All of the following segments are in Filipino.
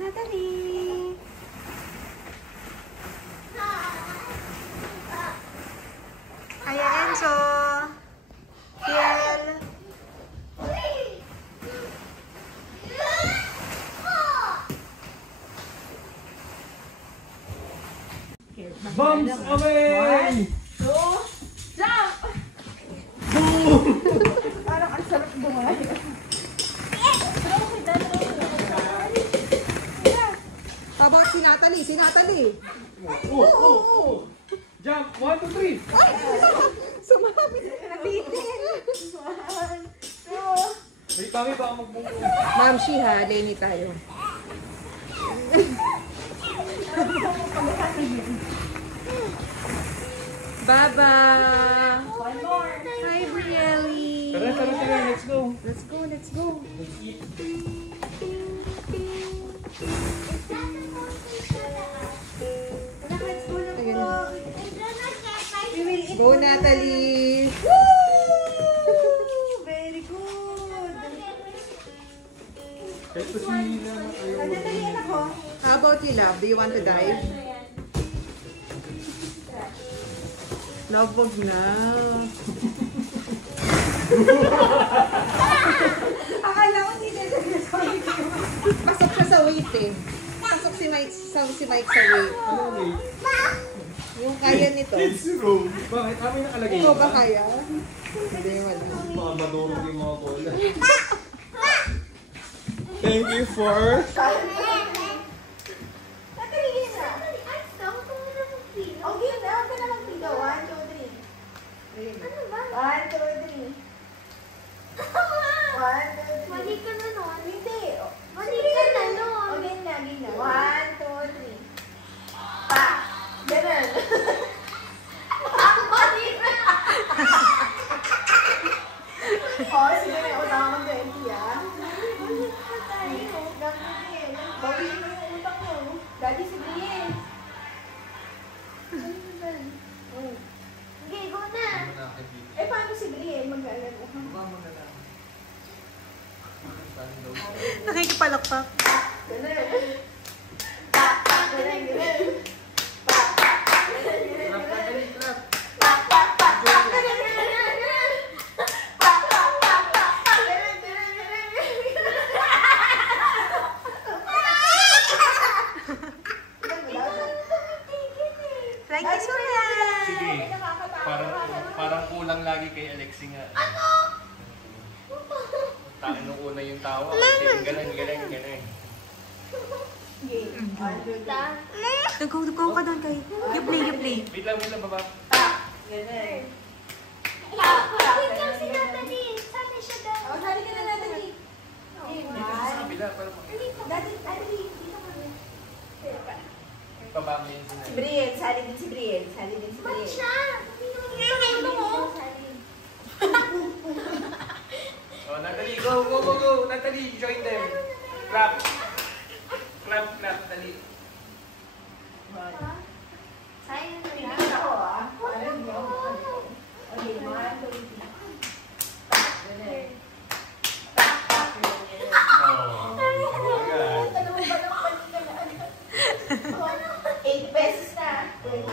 Natalie! Kaya Enzo! Kiel! Bombs away! Two! Jump! Boom! Parang ang sarap bumalik. How about si Natalie? Si Natalie! Oh! Jump! 1, 2, 3! Ay! Sumabit! Nabitin! 1, 2... May kami ba magbungo? Ma'am, ha, Lenny tayo. Baba! One more. Hi, Brielle! Tara, let's go! Let's go, let's go! Let's eat! Go, Natalie! Woo! Very good. Kahit pa si Nina ayaw Nagdadalian ako. How about you, love? Do you want to dive? Love, wag na. Akala ko hindi nagdadalian. Pasok siya sa weight eh. Pasok si Mike sa weight. Ano wait? Yung kaya nito. It's room! Bakit? Amin nakalagay Ikaw ba kaya? Hindi, wala. Mga madurog yung mga bola. Thank you for... Nataligin na. Okay na. Huwag ka na magpito. 1, 2, 3. 1, 2, 3. 1, 2, 3. Mali ka na nun. Hindi. Mali ka na nun. O, game na. 1, 2, 3. Pa! Ganun. Mali ka. O, sige na. Utang akong 20, ah. Bawiin mo yung utang mo. Daddy, si Brienne. Okay, go na. Eh, paano si Brienne mag-alala? Nakikipalakpak. Ganun. Pa! Ganun, ganun. Pa! Ganun, ganun, ganun. Pa! Pa! Pa! Pa! Ganun, ganun, ganun. Pa! Pa! Pa! Pa! Pa! Ganun, ganun, ganun. Thank you so much. Sige. Parang kulang lagi kay Alexi nga. Ano? Takin nung una yung tawa. Sige, galing. Game. Go ka doon kay. You play. Wait lang, baba. Pa! Ganun. Wait lang si Natalie. Saan siya dahil? O, sali ka na natin eh. Dito sa kabila, para Daddy, dito ka rin. pababa mo yun Si Brienne, sali din si Brienne. Ba't siya? Ano mo? Oh, Natalie, go! Natalie, join them. Clap, Natalie. Sayang na Tingnan yan. ako ah. Parang hindi ako makalimutan. Okay, mga tuloy. Tak, ganun. Tak, ganun. Oh, Ano ba naman kanina na ano? 8 pesos na. 20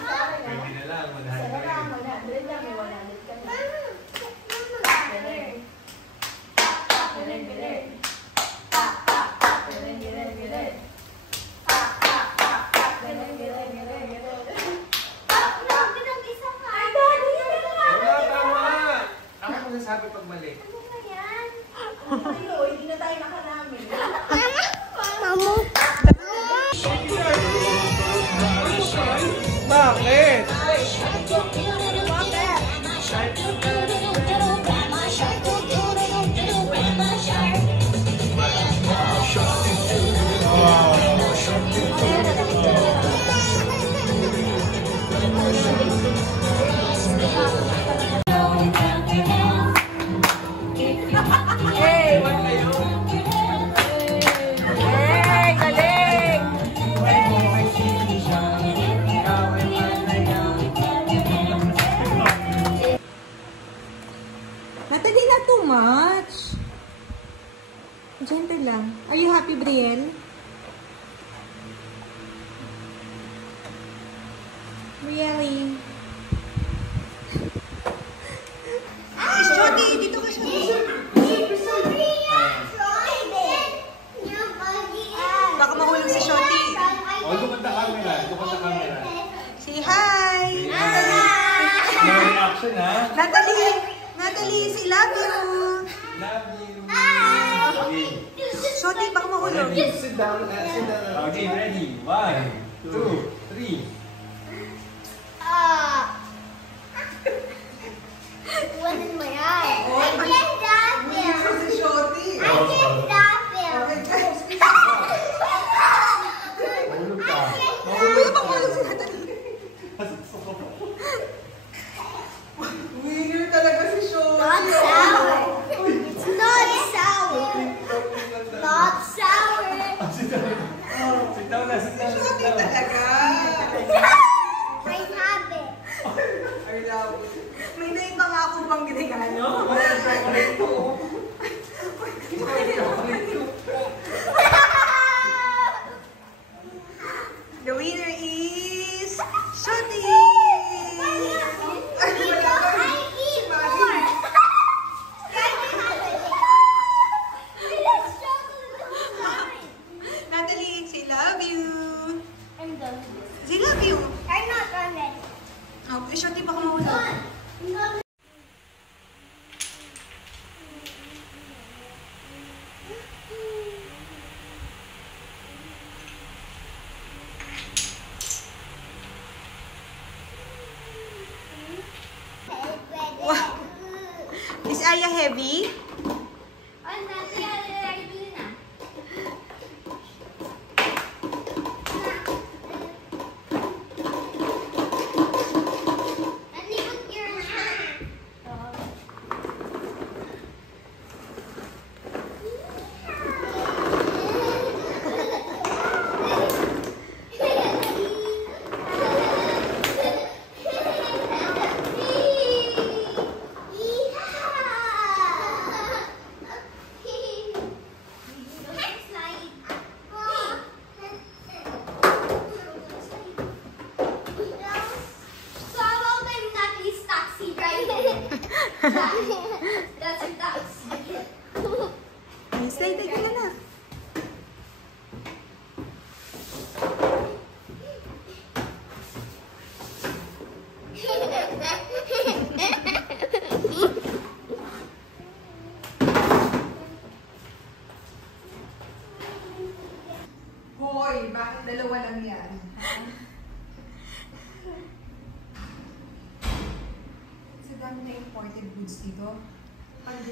Really? Shorty, dito ka, Shorty. Baka mahulog si Shorty. Oh, ito ka camera. Ito ka camera. Say hi! No reaction, ha? Natalie, say love you! Love you. Okay. Shorty, baka mahulog. Ready? Sit down. Sit down. Okay, ready. 1, 2, 3. What in my eye? I can't stop him. Si Shorty. I can't stop him. Mahulog ka. Kuya, baka mahulog si Natalie. Winner talaga si Shorty. Not sour. It's not sour. Not sour. Sit down. Sit down na. Sit down. Sit Shorty down. talaga. I have it. I love it. May naing mga ako bang ginigano? The winner is Shorty! I eat more. Natalie, say love you! I'm done. Say love you! I'm not done yet. Oh, Shorty, baka mahulog. Wow. Is Aya heavy? That's your taxi. Slide ka na. Hoy, bakit dalawa lang yan? Sa dami na imported goods dito. Ang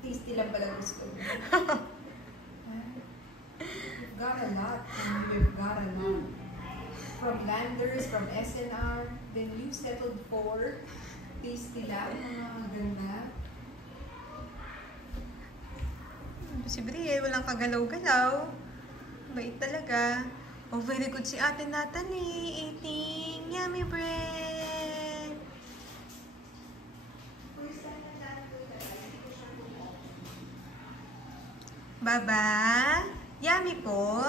tasty lang pala gusto mo. We've got a lot. We've got a lot. From Landers, from SNR, then you settled for tasty lang. Mga ganda. Si Brielle, walang kagalaw-galaw. Bait talaga. Oh, very good si Ate Natalie. Eating yummy bread. Baba, yummy po.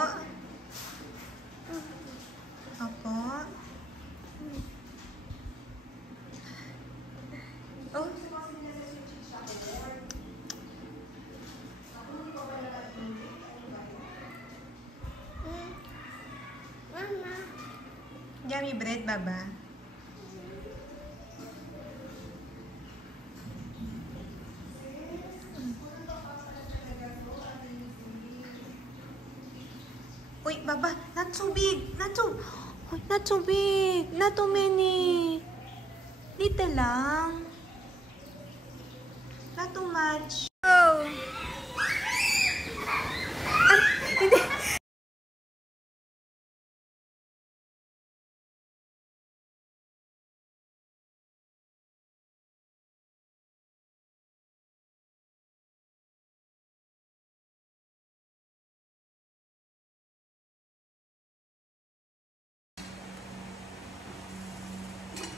Opo. Oh. Mama. Yummy bread, Baba. Uy, Baba, not so big. Not so big. Not too many. Little lang. Not too much. Oh. Hindi.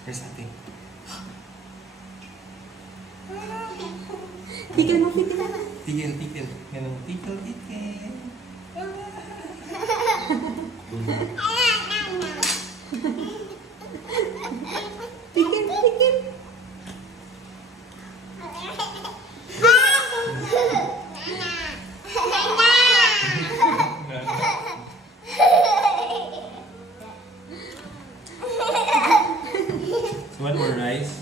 Where's Ate? Tigil mo, tigil na. Tigil, tigil. Ganun, tigil, tigil. Want more rice?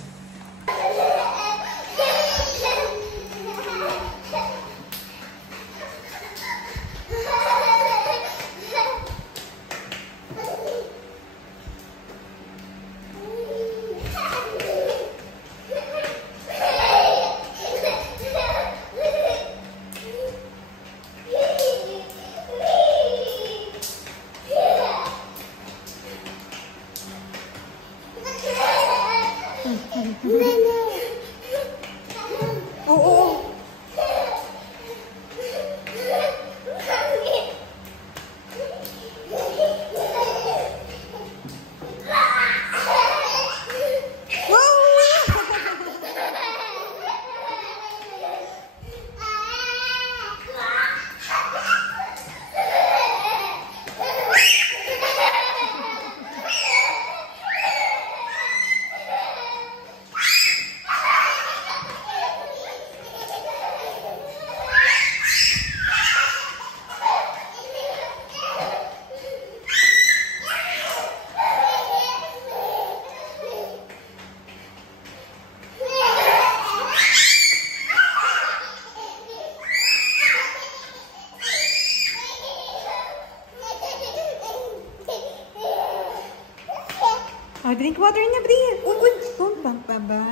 Oh, drink water na, Bri. Oh, pampaba.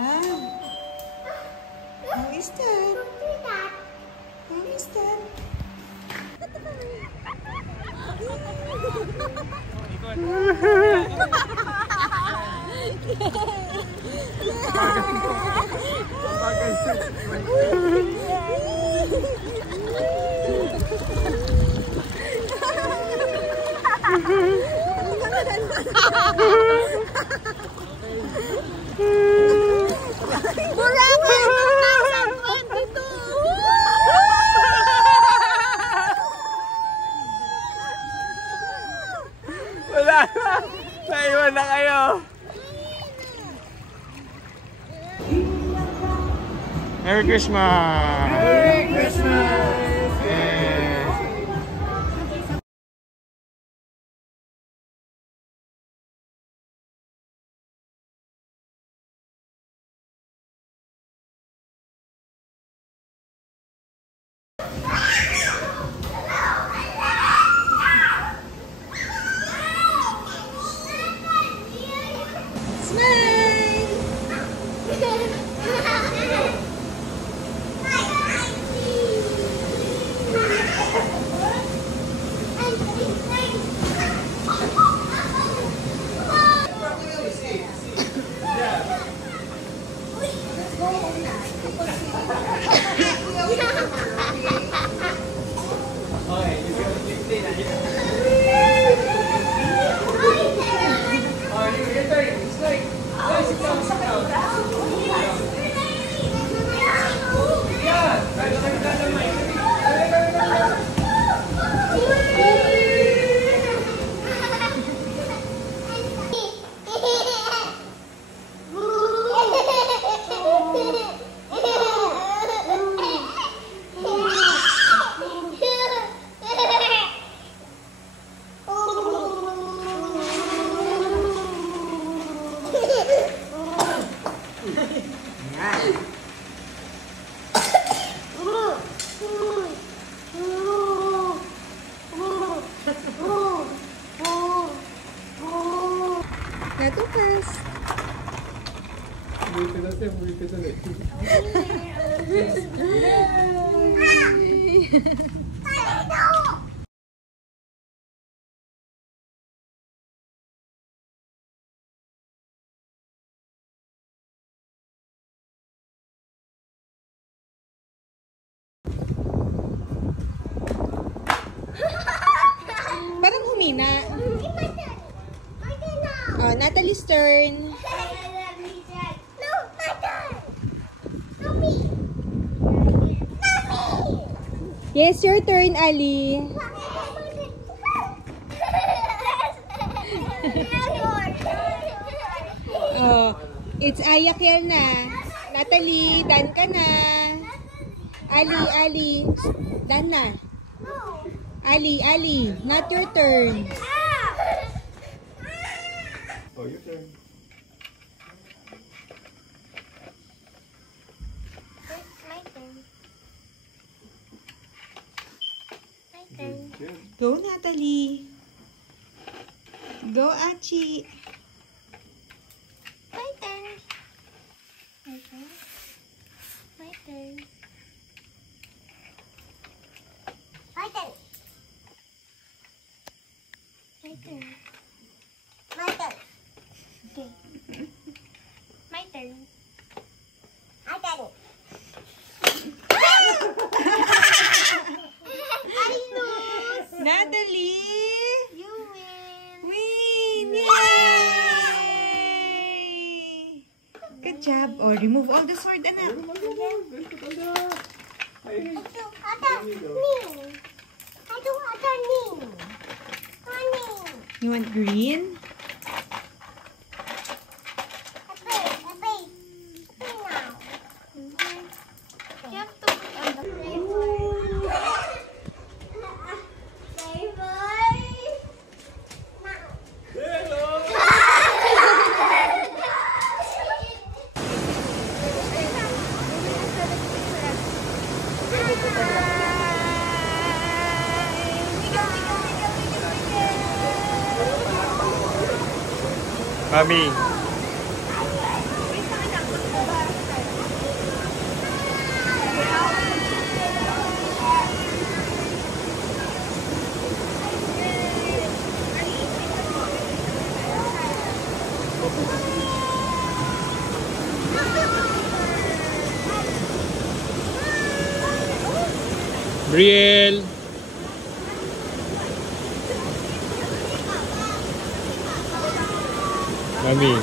How is that? How is that? Wala na! Naiwan na kayo! Merry Christmas! Merry Christmas! Yeah. Natukas. Parang humina. Oh, Natalie's turn. No, my turn. No, me. Yes, your turn, Ali. Oh, it's Ayakel na. Natalie, done ka na. Ali, done na. Ali, not your turn. Oh, your turn. Natalie. Go, Achi. My turn. My turn. My turn. My turn. My turn. My turn. Okay. My turn. My turn. I lose. Natalie! You win. Win! Yay! Good job. Oh, remove all the sword, anak. You want green? Mami. Brielle. Mami.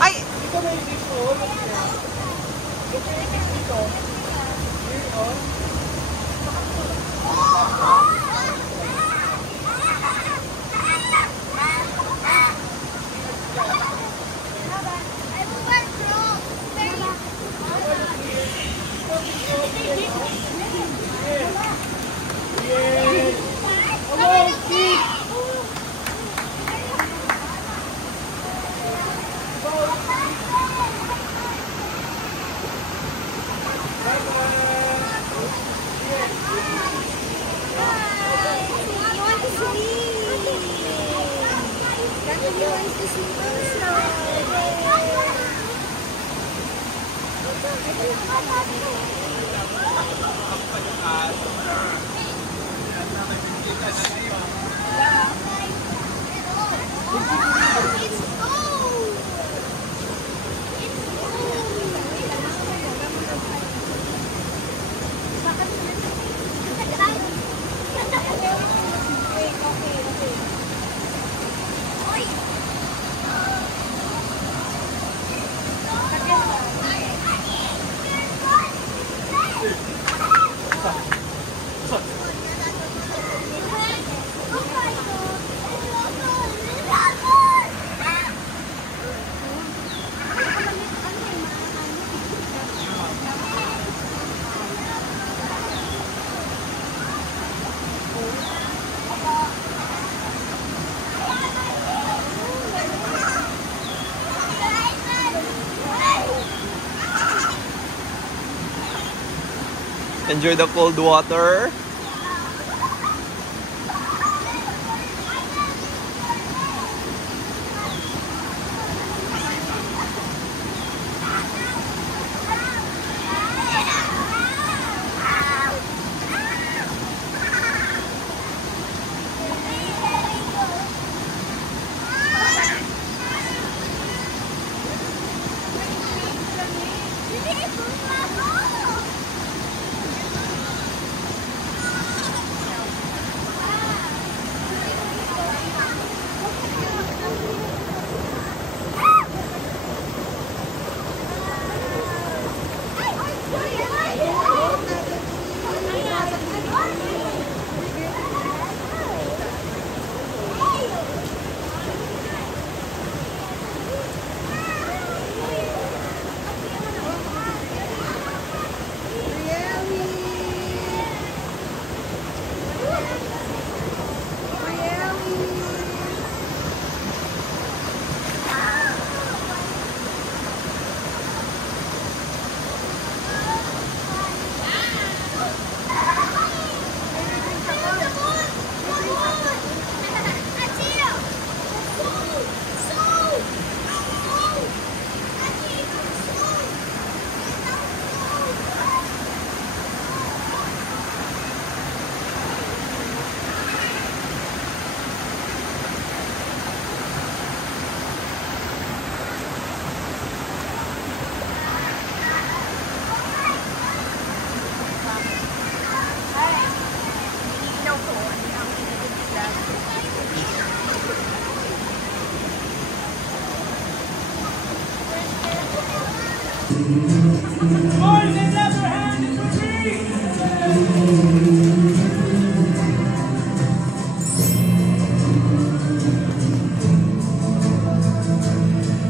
Ay! Ito may dito. Dito. Enjoy the cold water.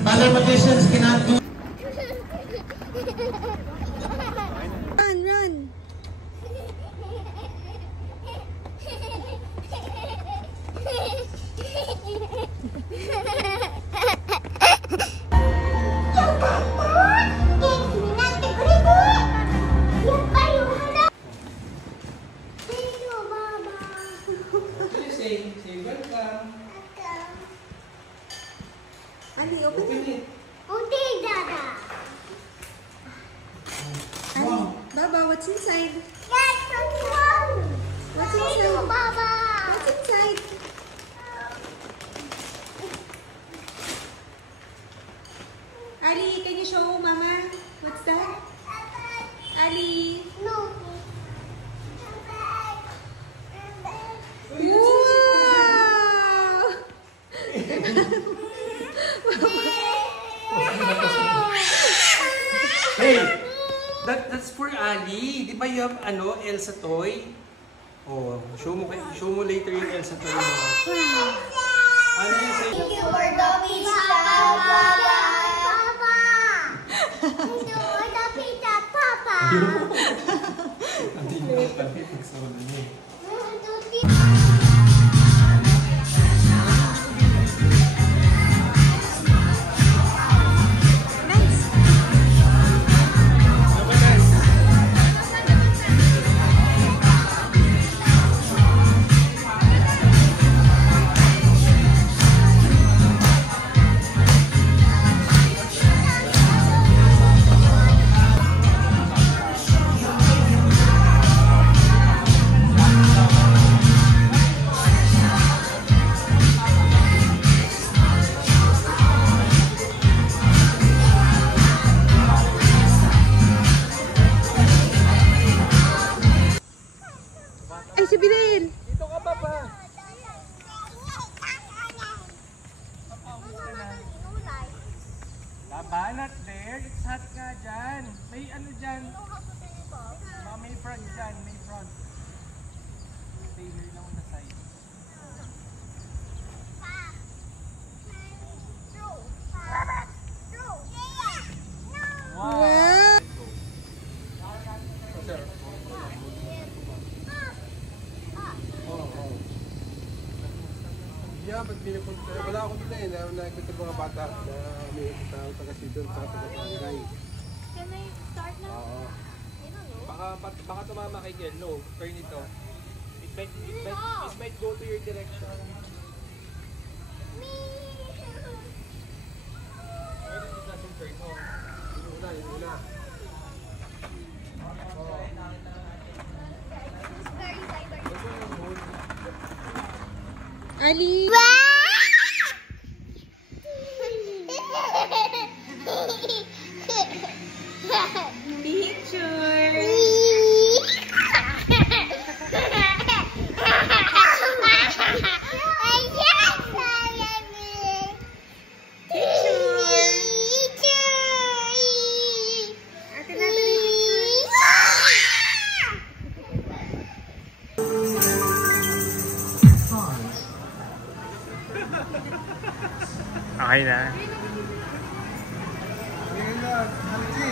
Other magicians cannot do. Run, run. Say welcome. Ali, open it. Ali, Baba, what's inside? What's inside? What's inside? Ali, can you show Mama? What's that? Ali. Wow! Hey! That's for Ali. Di ba you have Elsa toy? Oh, show mo later yung Elsa toy mo. Ano yung say? Thank you for the pizza, Papa. Thank you for the pizza, Papa. Hindi mo kapit. Nagsawa niya. Ay, si Birel. Dito ka, Papa. Labanat there. It's hot nga dyan. May dyan. May front dyan. May front. Stay here lang on the side. Wow! Wow! Yeah, pag pinapunta, wala akong dila eh, nakikita yung mga bata na may taga-sidon sa taga-barangay. Can I start now? Oo. Baka tumama kay Kel. No, turn ito. It might go to your direction. Why it doesn't turn? Oh. Yung una. Ali. Picture. Ate Natalie, Okay na. Ngayon na, Alci.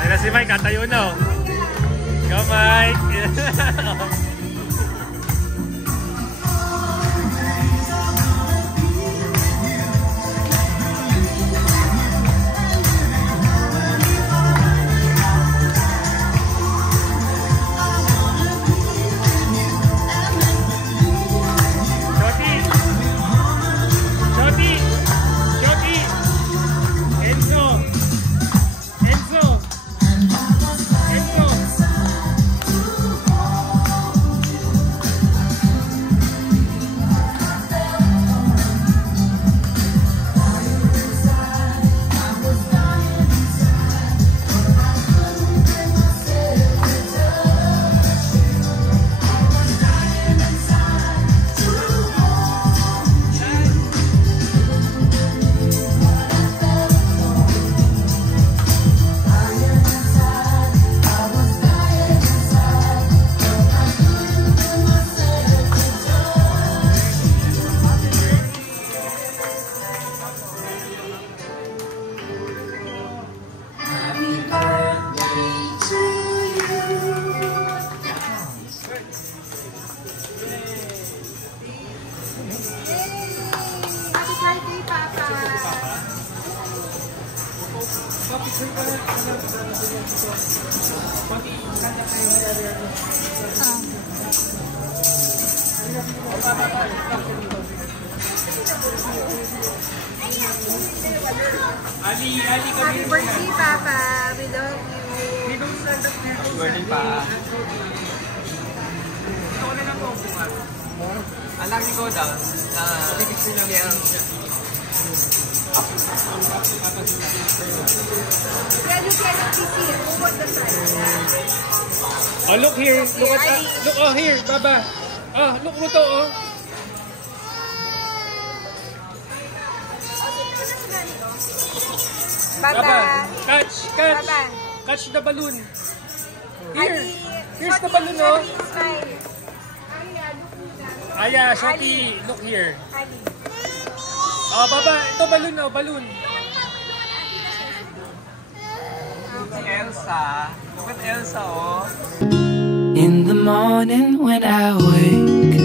Ayun na si Mike, katayo na. Go Mike! Shoti! Shoti! Ali, Happy birthday, Papa. We love you. Birthday pa. Alam ko daw, ibig sabihin Can you see it? What the size? Oh, look here. Look at look oh here, Baba. Ah, look mo to oh. Baba, catch. Baba. Catch the balloon. Here. Ali, Here's the Shoti, balloon, oh. Shoti, smile. Aya, Shoti, look here. Ali. Oh, Baba, ito balloon oh, balloon. Elsa. Look at Elsa, oh. In the morning when I wake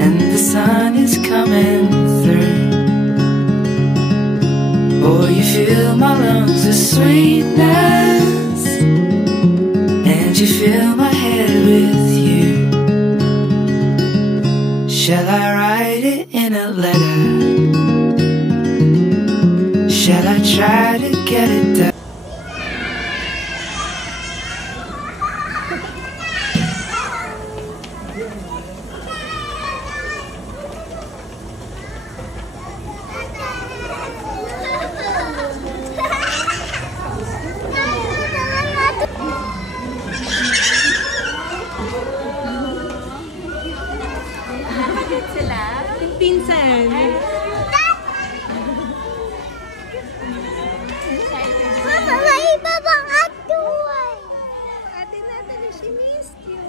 and the sun is coming through, oh, you fill my lungs with sweetness and you fill my head with you. Shall I write it in a letter? Shall I try to get it done? Pinsan. Papa, may iba bang atuan? Ate Natalie, she missed you.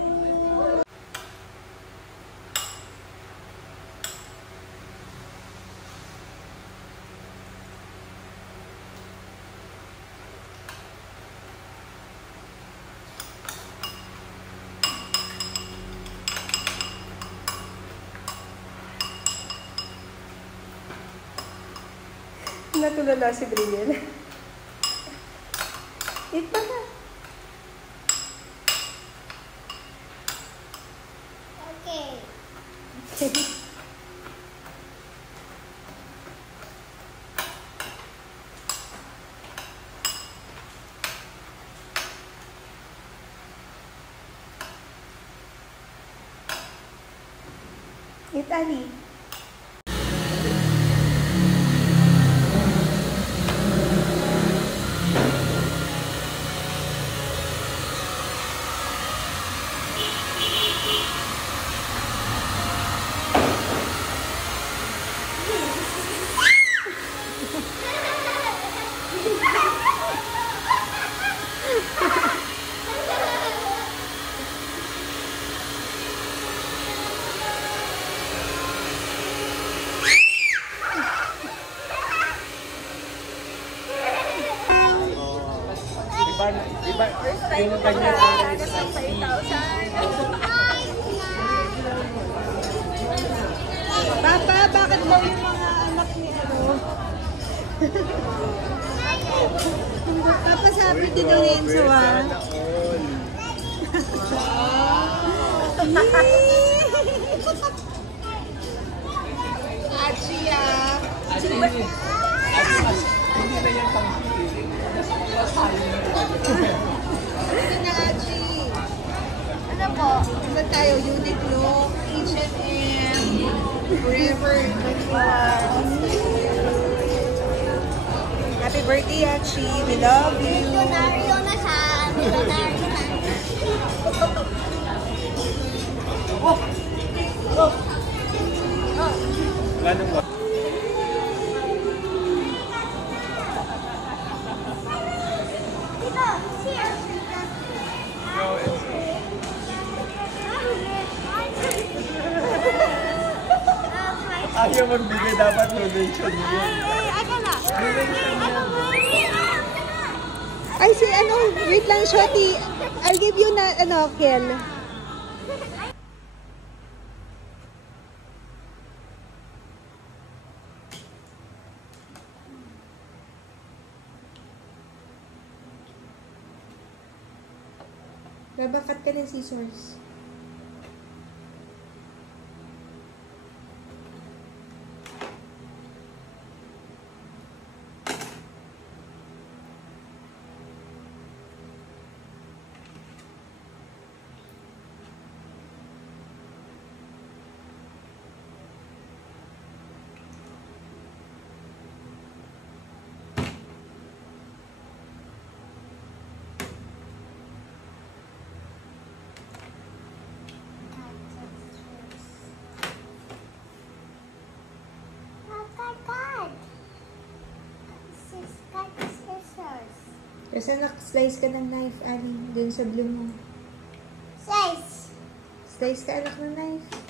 Natulala si Brielle. Ito na. Okay. Italy. Iba, yung kanya Papa, bakit daw yung mga anak ni ano? Papa, sabi din daw ni Enzo, ah. Achi, ah. hindi na yan pang Ito na, Achi. Ano po? Ano tayo? Uniqlo, H&M, Forever 21. Happy birthday, Achi. We love you. Milyonaryo na siya. Milyonaryo na. ganun ba? Dito, here. Ayaw magbigay dapat donation mo. Aka na. Ay, si ano, wait lang, Shoti. I'll give you na, ano, Kel. Babakat ka ng scissors. Kasi nak-slice ka ng knife, Ali. Dun sa blue mo. Slice. Slice ka, anak, ng knife.